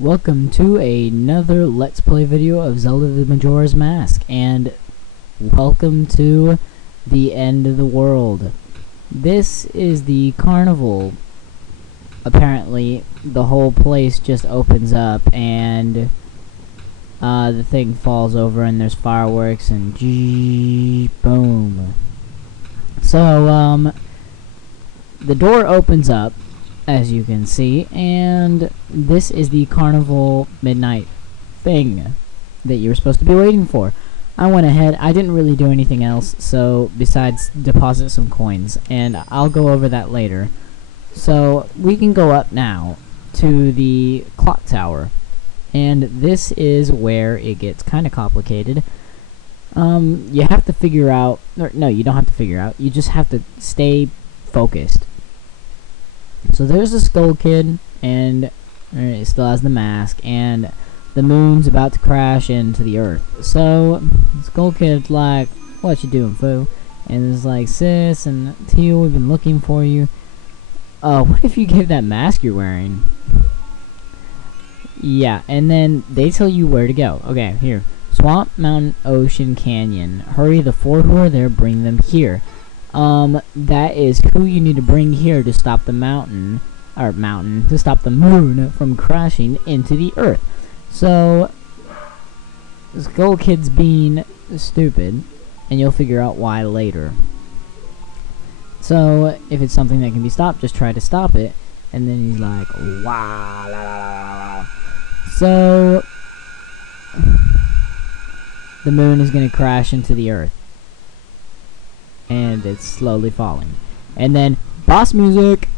Welcome to another Let's Play video of Zelda the Majora's Mask, and welcome to the end of the world. This is the carnival. Apparently, the whole place just opens up and the thing falls over and there's fireworks and boom. So, the door opens up, as you can see, and this is the carnival midnight thing that you were supposed to be waiting for. I went ahead, I didn't really do anything else, so besides deposit some coins, and I'll go over that later. So we can go up now to the clock tower, and this is where it gets kind of complicated. You have to figure out, or no, you don't have to figure out, you just have to stay focused. So there's a Skull Kid, and it still has the mask, and the moon's about to crash into the earth. So Skull Kid's like, "What you doing, fool?" And it's like, "Sis and Teal, we've been looking for you." What if you gave that mask you're wearing? Yeah, and then they tell you where to go. Okay, here. Swamp, Mountain, Ocean, Canyon. Hurry, the four who are there, bring them here. That is who you need to bring here to stop the to stop the moon from crashing into the earth. So, Skull Kid's being stupid, and you'll figure out why later. So, if it's something that can be stopped, just try to stop it, and then he's like, "Wow, la, la, la, la." So, the moon is going to crash into the earth. And it's slowly falling. And then, boss music!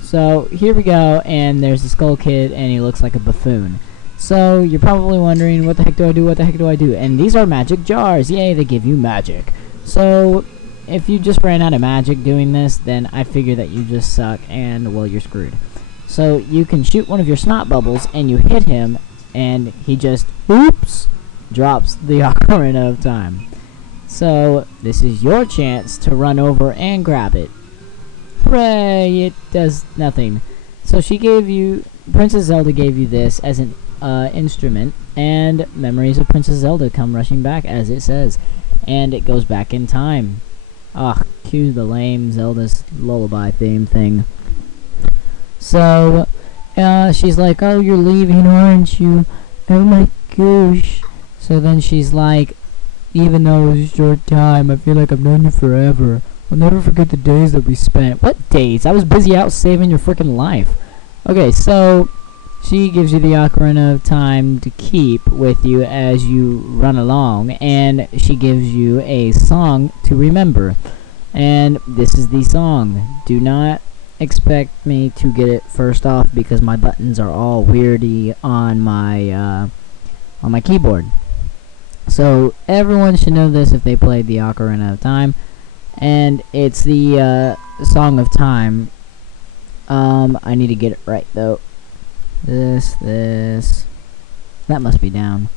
So, here we go, and there's the Skull Kid, and he looks like a buffoon. So, you're probably wondering, what the heck do I do, what the heck do I do? And these are magic jars! Yay, they give you magic! So, if you just ran out of magic doing this, then I figure that you just suck, and, well, you're screwed. So, you can shoot one of your snot bubbles, and you hit him, and he just, oops! Drops the Ocarina of Time. So, this is your chance to run over and grab it. Hooray! It does nothing. So Princess Zelda gave you this as an instrument, and memories of Princess Zelda come rushing back, as it says. And it goes back in time. Cue the lame Zelda's lullaby theme thing. So, she's like, "Oh, you're leaving, aren't you? Oh my gosh." So then she's like, "Even though it was a short time, I feel like I've known you forever. I'll never forget the days that we spent." What days? I was busy out saving your freaking life. Okay, so she gives you the Ocarina of Time to keep with you as you run along, and she gives you a song to remember. And this is the song. Do not expect me to get it first off because my buttons are all weirdy on my keyboard. So everyone should know this if they played the Ocarina of Time, and it's the Song of Time. I need to get it right though. This, that must be down.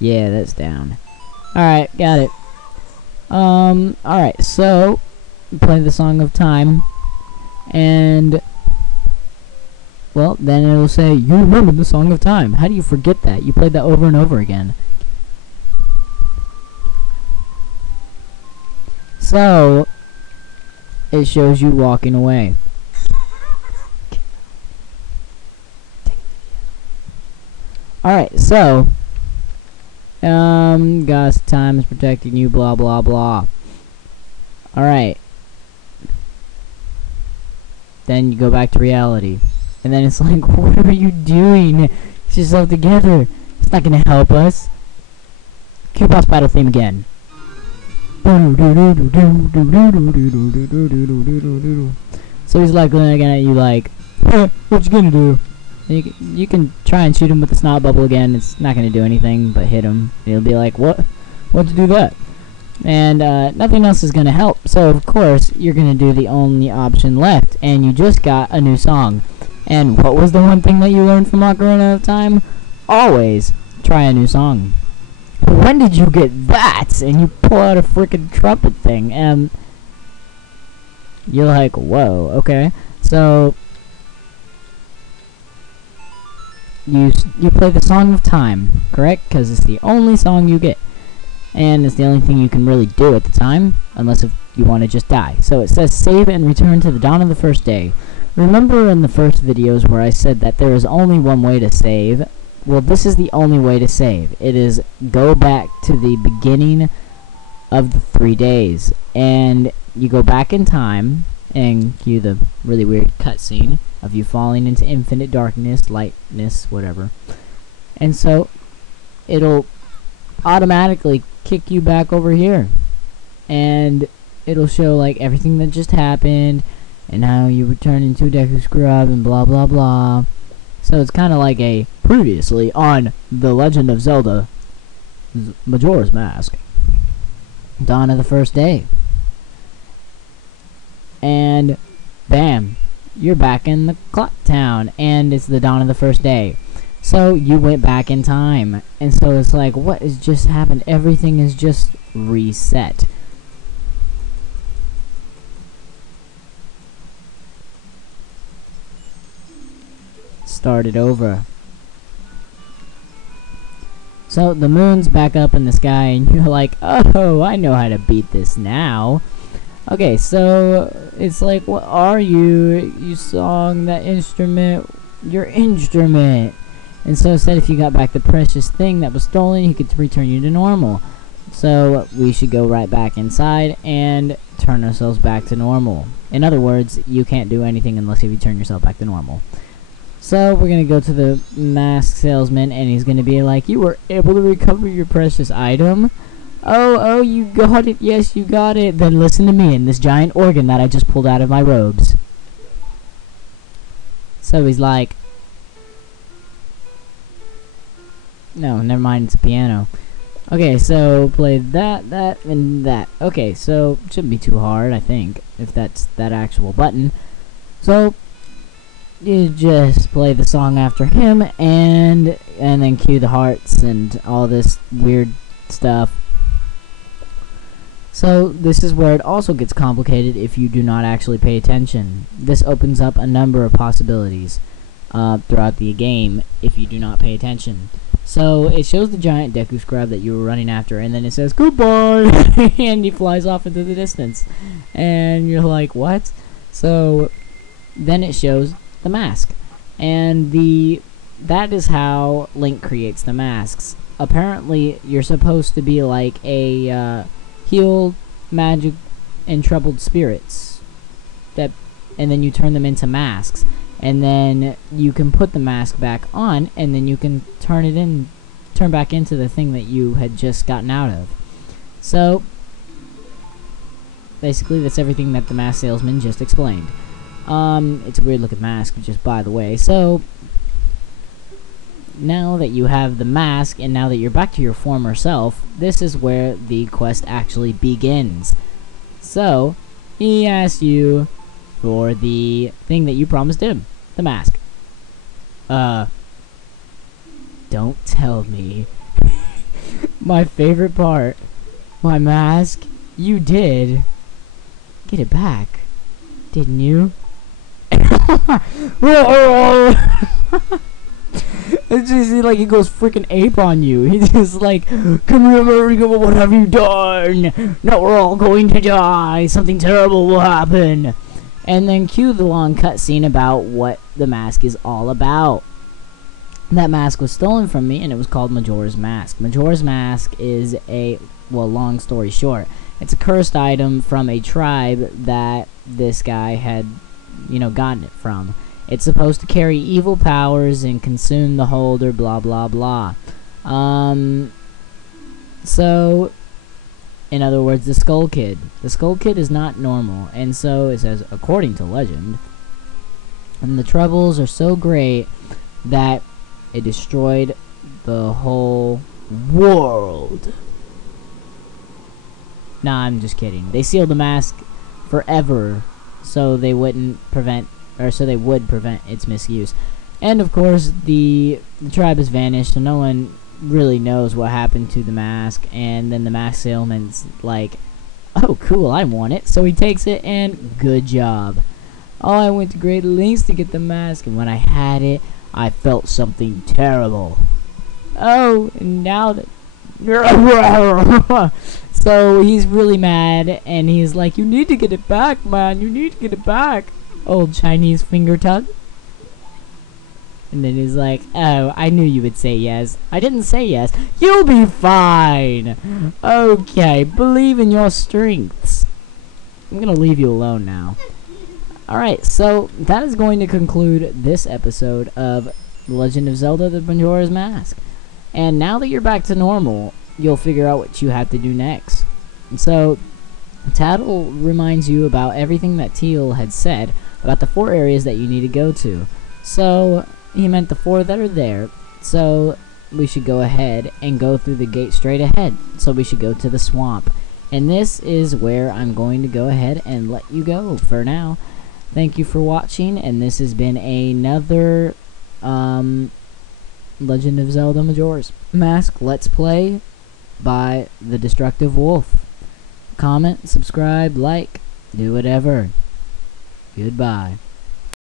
Yeah, that's down. Alright, got it. Alright, so play the Song of Time, and well, then it'll say, "You remember the Song of Time." How do you forget that? You played that over and over again. So, it shows you walking away. Alright, so, God's time is protecting you, blah, blah, blah. Alright. Then you go back to reality. And then it's like, what are you doing? Get yourself together. It's not gonna help us. Cue boss battle theme again. So he's like looking at you like, "What you gonna do?" You can try and shoot him with the snot bubble again. It's not gonna do anything but hit him. He'll be like, "What'd you do that?" And nothing else is gonna help. So of course you're gonna do the only option left, and you just got a new song. And what was the one thing that you learned from Ocarina of Time? Always try a new song. When did you get that? And you pull out a freaking trumpet thing, and You're like, whoa, okay. So you play the Song of Time, correct? Because it's the only song you get, and it's the only thing you can really do at the time, unless if you want to just die. So it says save and return to the dawn of the first day. Remember in the first videos where I said that there is only one way to save? Well, this is the only way to save. It is go back to the beginning of the 3 days, and you go back in time and cue the really weird cutscene of you falling into infinite darkness, lightness, whatever. And so it'll automatically kick you back over here, and it'll show like everything that just happened and how you return into Deku Scrub and blah blah blah. So it's kind of like a previously on The Legend of Zelda Majora's Mask, dawn of the first day, and bam, you're back in the clock town, and it's the dawn of the first day. So you went back in time, and so it's like, what has just happened? Everything is just reset. Started over. So the moon's back up in the sky, and you're like, oh, I know how to beat this now. Okay, so it's like, what are you? You song that instrument, your instrument. And so it said if you got back the precious thing that was stolen, he could return you to normal. So we should go right back inside and turn ourselves back to normal. In other words, you can't do anything unless you turn yourself back to normal. So we're going to go to the mask salesman, and he's going to be like, you were able to recover your precious item? Oh, you got it. Yes, you got it. Then listen to me and this giant organ that I just pulled out of my robes. So he's like, no, never mind, it's a piano. Okay, so play that, and that. Okay, so shouldn't be too hard, I think, if that's that actual button. So you just play the song after him, and then cue the hearts and all this weird stuff. So this is where it also gets complicated if you do not actually pay attention. This opens up a number of possibilities throughout the game if you do not pay attention. So it shows the giant Deku Scrub that you were running after, and then it says goodbye, and he flies off into the distance, and you're like, what? So then it shows the mask, and that is how Link creates the masks. Apparently, you're supposed to be like a healed magic and troubled spirits, and then you turn them into masks. And then you can put the mask back on, and then you can turn back into the thing that you had just gotten out of. So basically that's everything that the mask salesman just explained. It's a weird looking mask, just by the way. So now that you have the mask, and now that you're back to your former self, this is where the quest actually begins. So he asks you for the thing that you promised him, the mask. Don't tell me. My favorite part, my mask. You did get it back, didn't you? It's just like he goes freaking ape on you. He's just like, come here, America, what have you done? Now we're all going to die. Something terrible will happen. And then cue the long cutscene about what the mask is all about. That mask was stolen from me, and it was called Majora's Mask. Majora's Mask is well, long story short, it's a cursed item from a tribe that this guy had, gotten it from. It's supposed to carry evil powers and consume the holder, blah, blah, blah. So, in other words, the Skull Kid. The Skull Kid is not normal, and so it says, according to legend, and the troubles are so great that it destroyed the whole world. Nah, I'm just kidding. They sealed the mask forever so they would prevent its misuse. And of course, the tribe has vanished, so no one really knows what happened to the mask. And then the mask salesman's like, Oh, cool, I want it. So he takes it, and good job. Oh, I went to great lengths to get the mask, and when I had it, I felt something terrible. Oh, and now that... So he's really mad, and he's like, you need to get it back, man. You need to get it back. Old Chinese finger tug. And then he's like, oh, I knew you would say yes. I didn't say yes. You'll be fine. Okay, believe in your strengths. I'm gonna leave you alone now. Alright, so that is going to conclude this episode of The Legend of Zelda: The Majora's Mask. And now that you're back to normal, you'll figure out what you have to do next. So, Tattle reminds you about everything that Teal had said about the 4 areas that you need to go to. So, he meant the 4 that are there. So, we should go ahead and go through the gate straight ahead. So, we should go to the swamp. And this is where I'm going to go ahead and let you go for now. Thank you for watching, and this has been another Legend of Zelda Majora's Mask Let's Play by the Destructive Wolf. Comment, subscribe, like, do whatever. Goodbye.